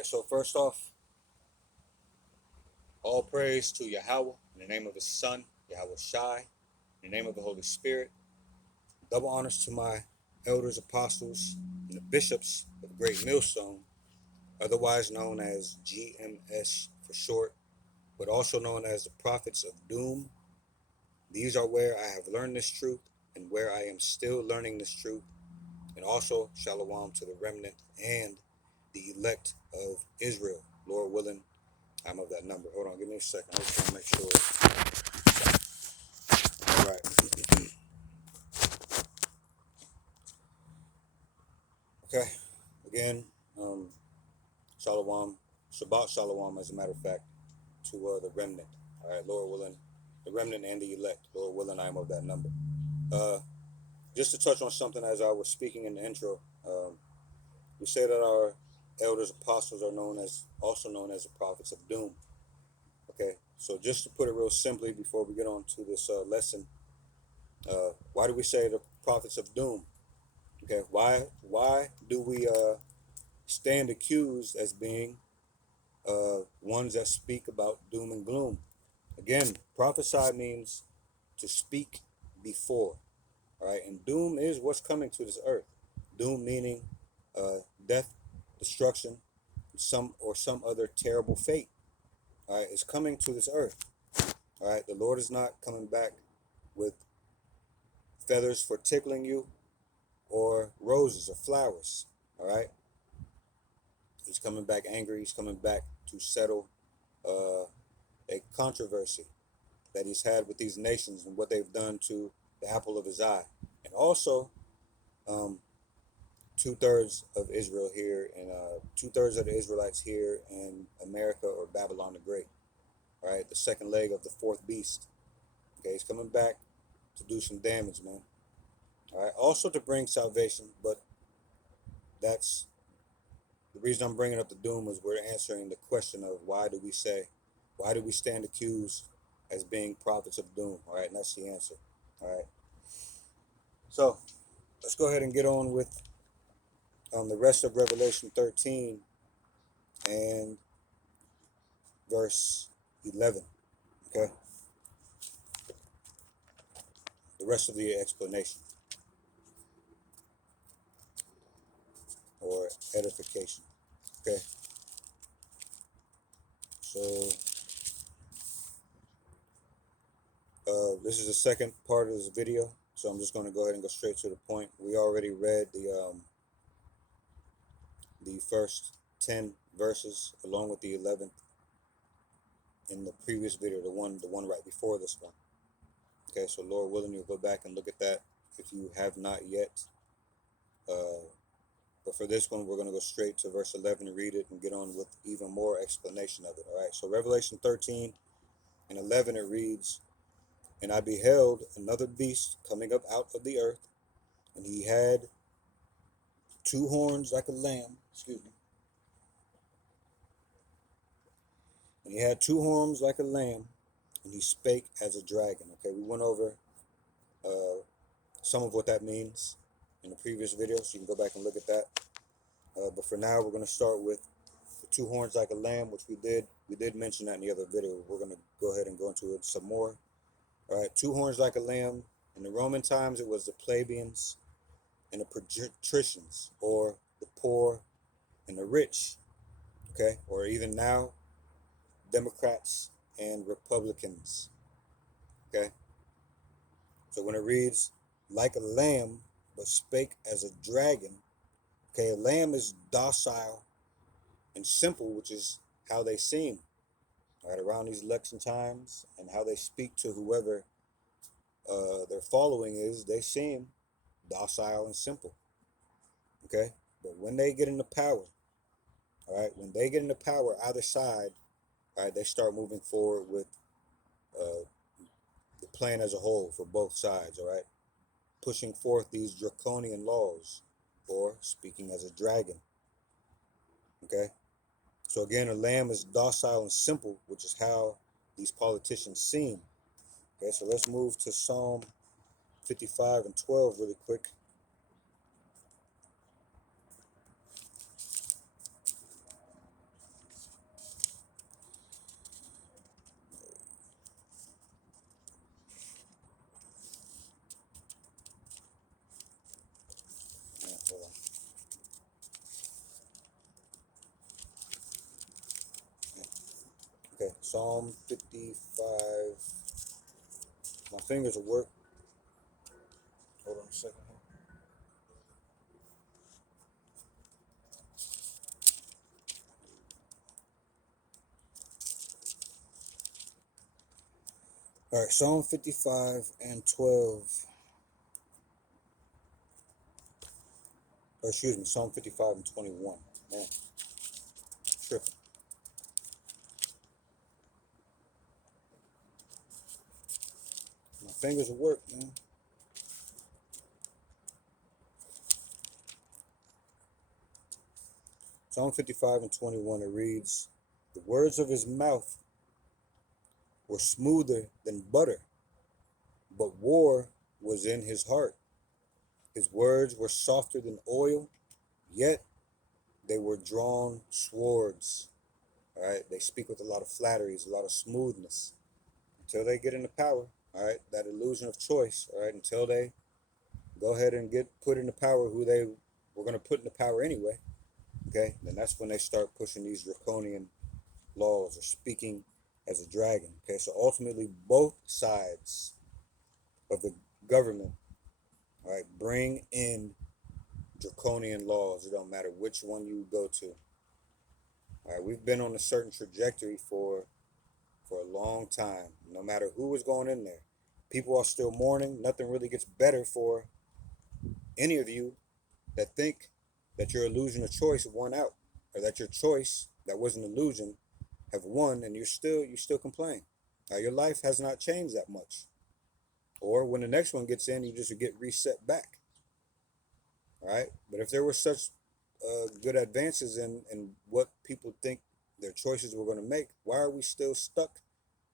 right, so first off, all praise to Yahweh in the name of his Son, Yahweh Shai, in the name of the Holy Spirit. Double honors to my elders, apostles, and the bishops of Great Millstone, otherwise known as GMS for short, but also known as the Prophets of Doom. These are where I have learned this truth and where I am still learning this truth. And also, Shalom to the remnant and the elect of Israel. Lord willing, I'm of that number. Hold on, give me a second. I just want to make sure. All right. Okay. Again, Shalom, Shabbat Shalom, as a matter of fact, to the remnant. All right, Lord willing, the remnant and the elect. Lord willing, I am of that number. Just to touch on something as I was speaking in the intro, we say that our elders, apostles are also known as the prophets of doom. Okay, so just to put it real simply before we get on to this lesson, why do we say the prophets of doom? Okay, why do we stand accused as being ones that speak about doom and gloom? Again, prophesy means to speak before. All right, and doom is what's coming to this earth. Doom meaning death, destruction, some other terrible fate. All right, is coming to this earth. All right, the Lord is not coming back with feathers for tickling you or roses or flowers. All right, he's coming back angry. He's coming back to settle a controversy that he's had with these nations and what they've done to the apple of his eye, and also 2/3 of Israel here, and 2/3 of the Israelites here in America, or Babylon the Great. All right, the second leg of the fourth beast. Okay, he's coming back to do some damage, man. All right, also to bring salvation, but that's the reason I'm bringing up the doom is we're answering the question of why do we stand accused as being prophets of doom? All right, and that's the answer. All right, so let's go ahead and get on with the rest of Revelation 13 and verse 11. Okay, the rest of the explanation or edification. Okay, so this is the second part of this video, so I'm just going to go ahead and go straight to the point. We already read the first 10 verses along with the 11th in the previous video, the one right before this one. Okay, so Lord willing, you'll go back and look at that if you have not yet. But for this one, we're going to go straight to verse 11 and read it and get on with even more explanation of it. All right, so Revelation 13 and 11, it reads, "And I beheld another beast coming up out of the earth, and he had two horns like a lamb." Excuse me. "And he had two horns like a lamb, and he spake as a dragon." Okay, we went over some of what that means in the previous video, so you can go back and look at that. But for now, we're going to start with the two horns like a lamb, which we did mention that in the other video. We're going to go ahead and go into it some more. All right, two horns like a lamb. In the Roman times, it was the plebeians and the patricians, or the poor and the rich. Okay, or even now, Democrats and Republicans. Okay, so when it reads like a lamb but spake as a dragon, okay, a lamb is docile and simple, which is how they seem right around these election times, and how they speak to whoever their following is. They seem docile and simple. Okay, but when they get into power, all right, when they get into power, either side, all right, they start moving forward with the plan as a whole for both sides. All right, pushing forth these draconian laws, or speaking as a dragon. Okay, so again, a lamb is docile and simple, which is how these politicians seem. Okay, so let's move to Psalm 55 and 12 really quick. Psalm 55. My fingers will work. Hold on a second here. All right, Psalm 55 and 12. Or excuse me, Psalm 55 and 21. Man, tripping. My fingers will work, man. Psalm 55 and 21, it reads, "The words of his mouth were smoother than butter, but war was in his heart. His words were softer than oil, yet they were drawn swords." All right, they speak with a lot of flatteries, a lot of smoothness until they get into power. All right, that illusion of choice. All right, until they go ahead and get put into power who they were going to put into power anyway. Okay, then that's when they start pushing these draconian laws or speaking as a dragon. Okay, so ultimately both sides of the government, all right, bring in draconian laws. It don't matter which one you go to. All right, we've been on a certain trajectory for a long time. No matter who is going in there, people are still mourning. Nothing really gets better for any of you that think that your illusion of choice won out, or that your choice that was an illusion have won, and you still complain. Your life has not changed that much. Or when the next one gets in, you just get reset back. All right. But if there were such good advances in what people think their choices were going to make, why are we still stuck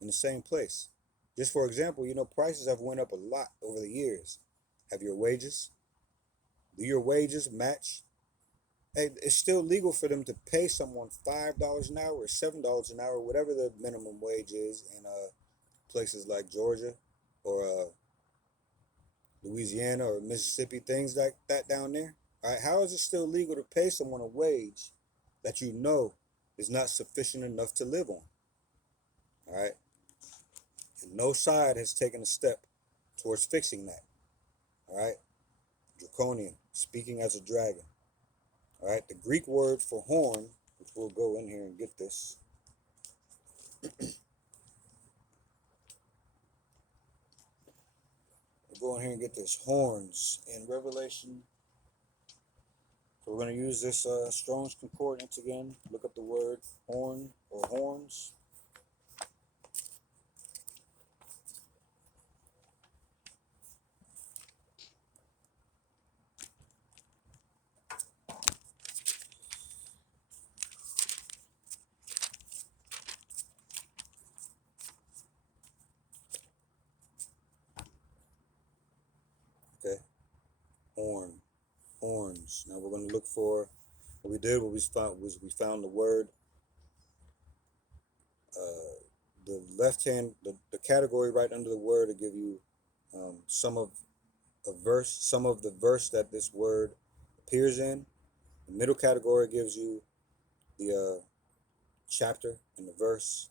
in the same place? Just for example, prices have went up a lot over the years. Have your wages? Do your wages match? Hey, it's still legal for them to pay someone $5 an hour or $7 an hour, whatever the minimum wage is in places like Georgia or Louisiana or Mississippi, things like that down there. All right, how is it still legal to pay someone a wage that you know is not sufficient enough to live on? All right, and no side has taken a step towards fixing that. All right, draconian, speaking as a dragon. All right, the Greek word for horn, which we'll go in here and get this. We'll go in here and get this horns in Revelation. So we're going to use this Strong's Concordance again. Look up the word horn or horns. Okay, horns. Now we're going to look for what we did. What we found the word. The left hand, the category right under the word to give you some of the verse that this word appears in. The middle category gives you the chapter and the verse,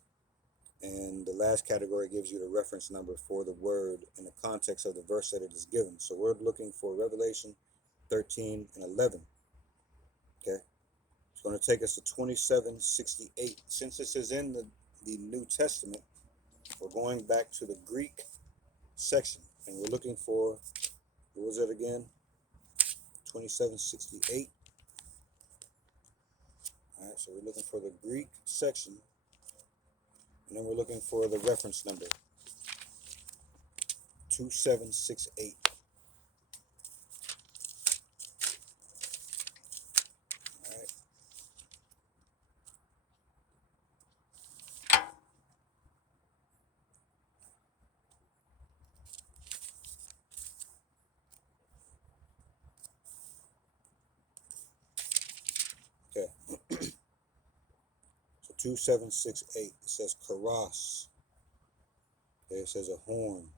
and the last category gives you the reference number for the word in the context of the verse that it is given. So we're looking for Revelation 13 and 11. Okay, it's going to take us to 2768. Since this is in the New Testament, we're going back to the Greek section, and we're looking for, what was it again? 2768. All right, so we're looking for the Greek section, and then we're looking for the reference number, 2768. All right. Okay. So 2768. It says karos. Okay, it says a horn.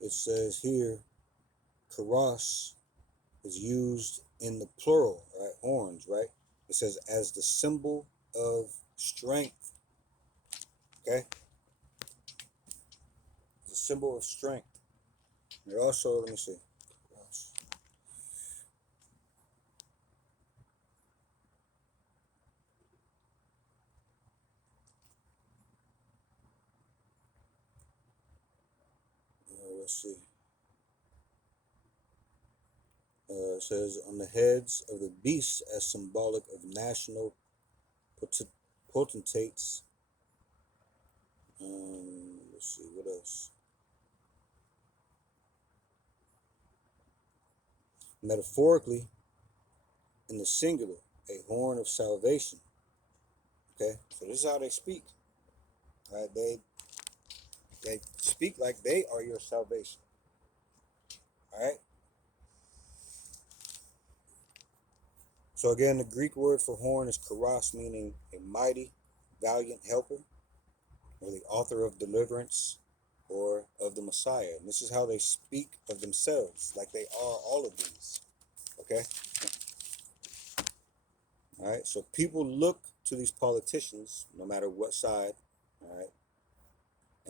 It says here, karos is used in the plural, right? Horns, right? It says as the symbol of strength. Okay? It's a symbol of strength. It also, let me see. Let's see. It says on the heads of the beasts as symbolic of national potentates. Let's see, what else? Metaphorically, in the singular, a horn of salvation. Okay, so this is how they speak. All right, they speak like they are your salvation. All right. So again, the Greek word for horn is charos, meaning a mighty, valiant helper, or the author of deliverance, or of the Messiah. And this is how they speak of themselves, like they are all of these. Okay? All right? So people look to these politicians, no matter what side, all right?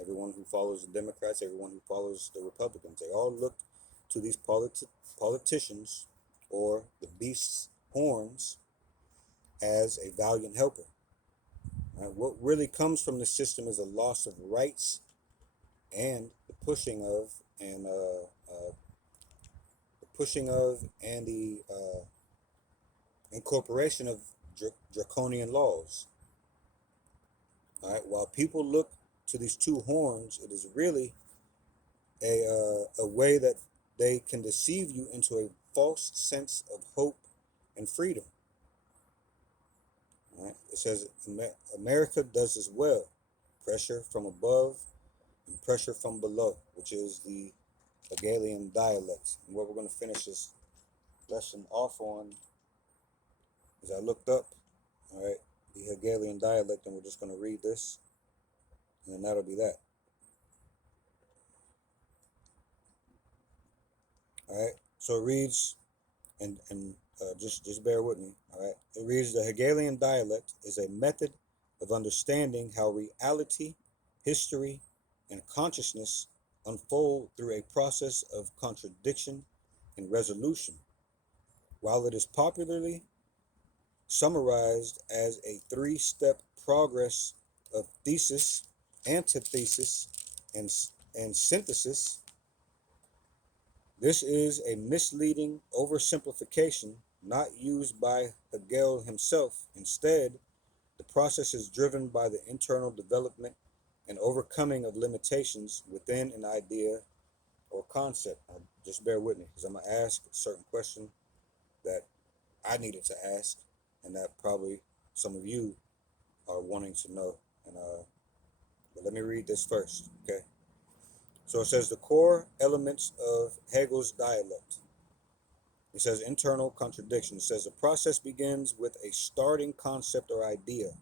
Everyone who follows the Democrats, everyone who follows the Republicans, they all look to these politicians or the beast's horns as a valiant helper. Right? What really comes from the system is a loss of rights and the pushing of the incorporation of draconian laws. All right. While people look to these two horns, it is really a way that they can deceive you into a false sense of hope and freedom. All right. It says America does as well. Pressure from above and pressure from below, which is the Hegelian dialect. And what we're going to finish this lesson off on is I looked up, all right, the Hegelian dialect, and we're just going to read this, and then that'll be that. All right, so it reads, and just bear with me. All right, it reads: the Hegelian dialect is a method of understanding how reality, history, and consciousness unfold through a process of contradiction and resolution. While it is popularly summarized as a three-step progress of thesis, antithesis, and, and synthesis, this is a misleading oversimplification not used by Hegel himself. Instead, the process is driven by the internal development and overcoming of limitations within an idea or concept. Now, just bear with me because I'm going to ask a certain question that I needed to ask, and that probably some of you are wanting to know. And but let me read this first, okay? So it says the core elements of Hegel's dialect. It says internal contradiction. It says the process begins with a starting concept or idea.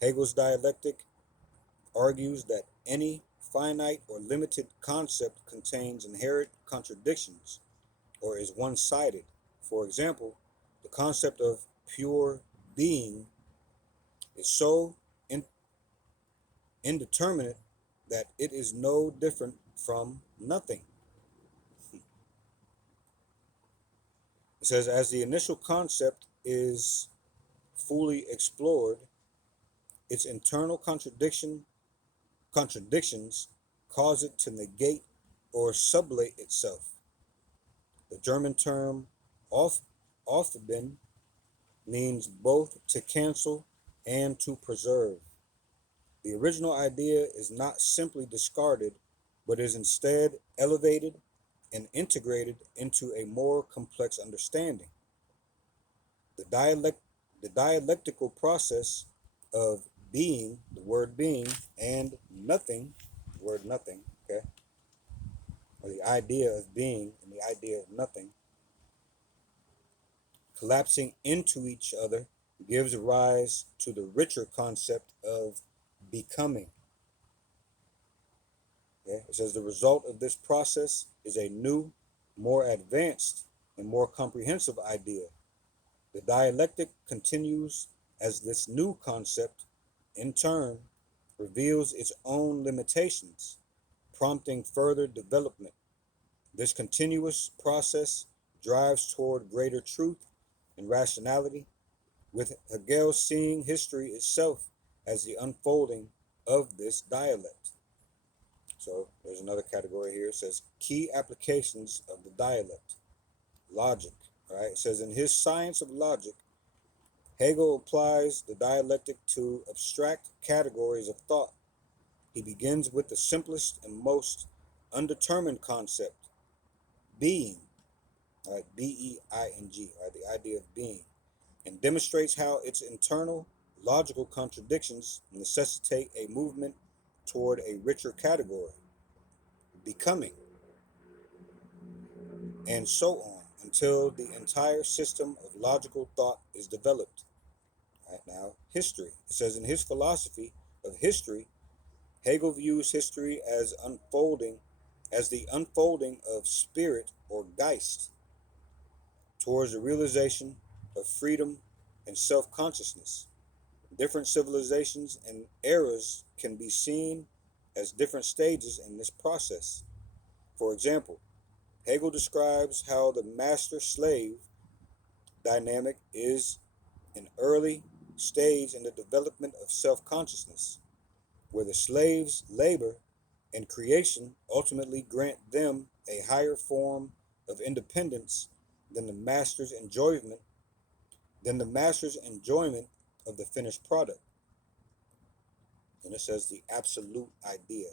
Hegel's dialectic argues that any finite or limited concept contains inherent contradictions or is one-sided. For example, the concept of pure being is so indeterminate that it is no different from nothing. It says, as the initial concept is fully explored, its internal contradictions cause it to negate or sublate itself. The German term aufheben means both to cancel and to preserve. The original idea is not simply discarded, but is instead elevated and integrated into a more complex understanding. The dialectical process of being, the word being, and nothing, the word nothing, okay, or the idea of being and the idea of nothing, collapsing into each other gives rise to the richer concept of becoming. Okay? It says the result of this process is a new, more advanced, and more comprehensive idea. The dialectic continues as this new concept, in turn, reveals its own limitations, prompting further development. This continuous process drives toward greater truth and rationality, with Hegel seeing history itself as the unfolding of this dialect. So there's another category here. It says key applications of the dialect. Logic, right? It says in his Science of Logic, Hegel applies the dialectic to abstract categories of thought. He begins with the simplest and most undetermined concept, being, right? B-E-I-N-G, right? The idea of being, and demonstrates how its internal logical contradictions necessitate a movement toward a richer category, becoming, and so on, until the entire system of logical thought is developed. Right now, history. It says in his philosophy of history, Hegel views history as the unfolding of spirit or Geist towards the realization of freedom and self-consciousness. Different civilizations and eras can be seen as different stages in this process. For example, Hegel describes how the master-slave dynamic is an early stage in the development of self-consciousness, where the slave's labor and creation ultimately grant them a higher form of independence than the master's enjoyment of the finished product. And it says the absolute idea.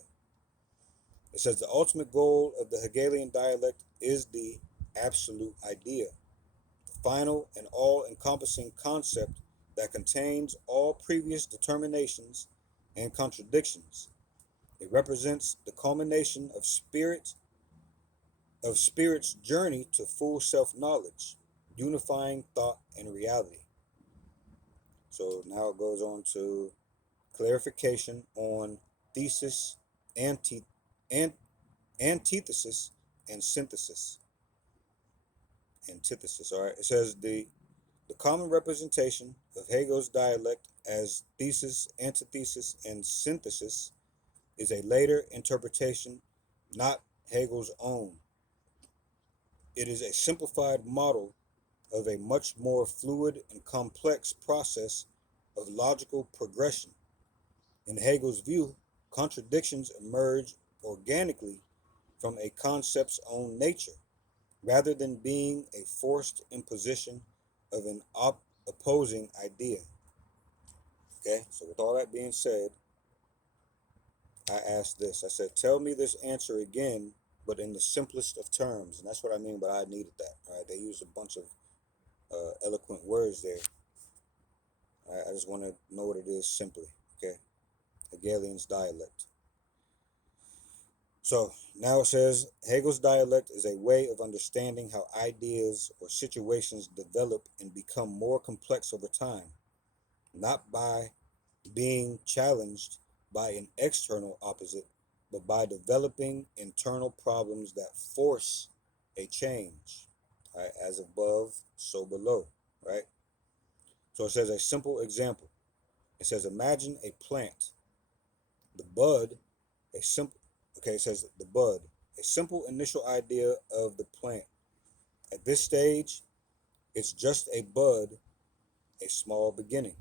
It says the ultimate goal of the Hegelian dialect is the absolute idea, the final and all-encompassing concept that contains all previous determinations and contradictions. It represents the culmination of spirit's journey to full self-knowledge, unifying thought and reality. So now it goes on to clarification on thesis, anti, an, antithesis, and synthesis. Antithesis. All right. It says the common representation of Hegel's dialect as thesis, antithesis, and synthesis is a later interpretation, not Hegel's own. It is a simplified model of a much more fluid and complex process of logical progression. In Hegel's view, contradictions emerge organically from a concept's own nature, rather than being a forced imposition of an opposing idea. Okay, so with all that being said, I asked this. I said, tell me this answer again, but in the simplest of terms. And that's what I mean by I needed that. All right, they used a bunch of eloquent words there. All right, I just want to know what it is simply. Okay, Hegelian's dialect. So now it says Hegel's dialect is a way of understanding how ideas or situations develop and become more complex over time, not by being challenged by an external opposite, but by developing internal problems that force a change. Right? As above, so below. Right? So it says a simple example. It says imagine a plant. The bud, a simple okay, it says the bud, a simple initial idea of the plant. At this stage, it's just a bud, a small beginning.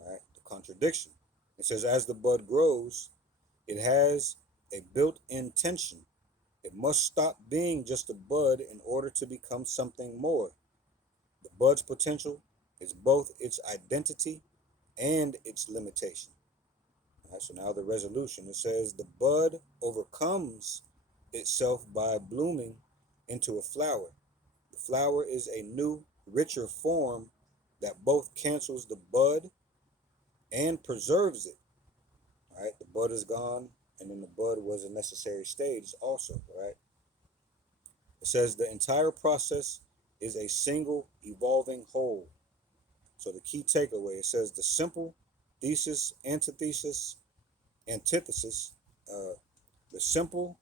All right, the contradiction. It says as the bud grows, it has a built-in tension. It must stop being just a bud in order to become something more. The bud's potential is both its identity and its limitation. All right, so now the resolution. It says the bud overcomes itself by blooming into a flower. The flower is a new, richer form that both cancels the bud and preserves it. All right, the bud is gone, and then the bud was a necessary stage also. Right. It says the entire process is a single evolving whole. So the key takeaway, it says the simple thesis, antithesis, the simple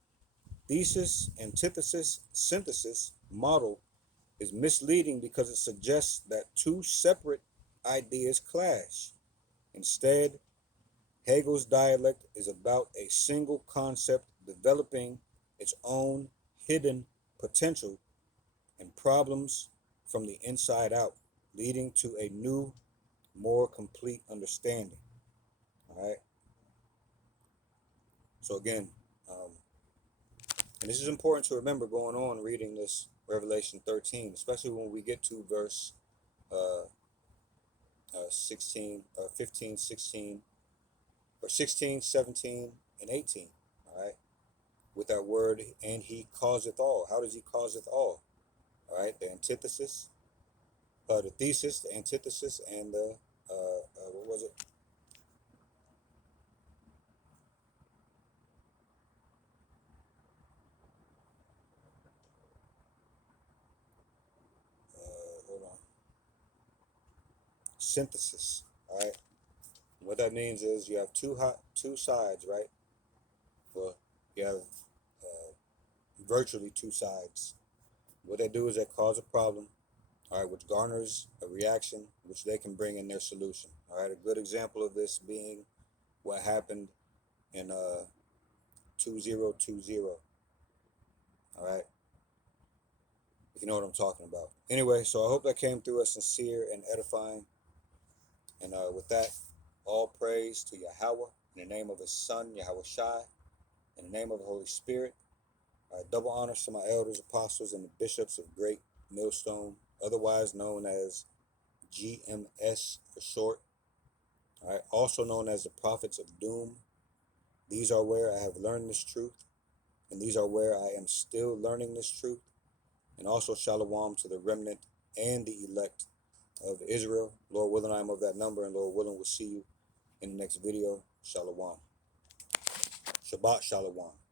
thesis, antithesis, synthesis model is misleading because it suggests that two separate ideas clash. Instead, Hegel's dialect is about a single concept developing its own hidden potential and problems from the inside out, leading to a new, more complete understanding. All right. So again, and this is important to remember going on reading this Revelation 13, especially when we get to verse uh, 16, 15, 16, or 16, 17, and 18. All right. With that word, and he causeth all. How does he causeth all? All right. The antithesis, the thesis, the antithesis, and the, what was it? Hold on. Synthesis. All right. What that means is you have two sides, right? Well, you have virtually two sides. What they do is they cause a problem, all right, which garners a reaction, which they can bring in their solution. All right, a good example of this being what happened in 2020. All right, if you know what I'm talking about. Anyway, so I hope that came through as sincere and edifying. And with that, all praise to Yahweh in the name of His Son, Yahweh Shai, in the name of the Holy Spirit. Double honors to my elders, apostles, and the bishops of Great Millstone, otherwise known as GMS for short. All right, also known as the prophets of doom. These are where I have learned this truth, and these are where I am still learning this truth. And also shalom to the remnant and the elect of Israel. Lord willing, I am of that number, and Lord willing, we'll see you in the next video. Shalom. Shabbat shalom.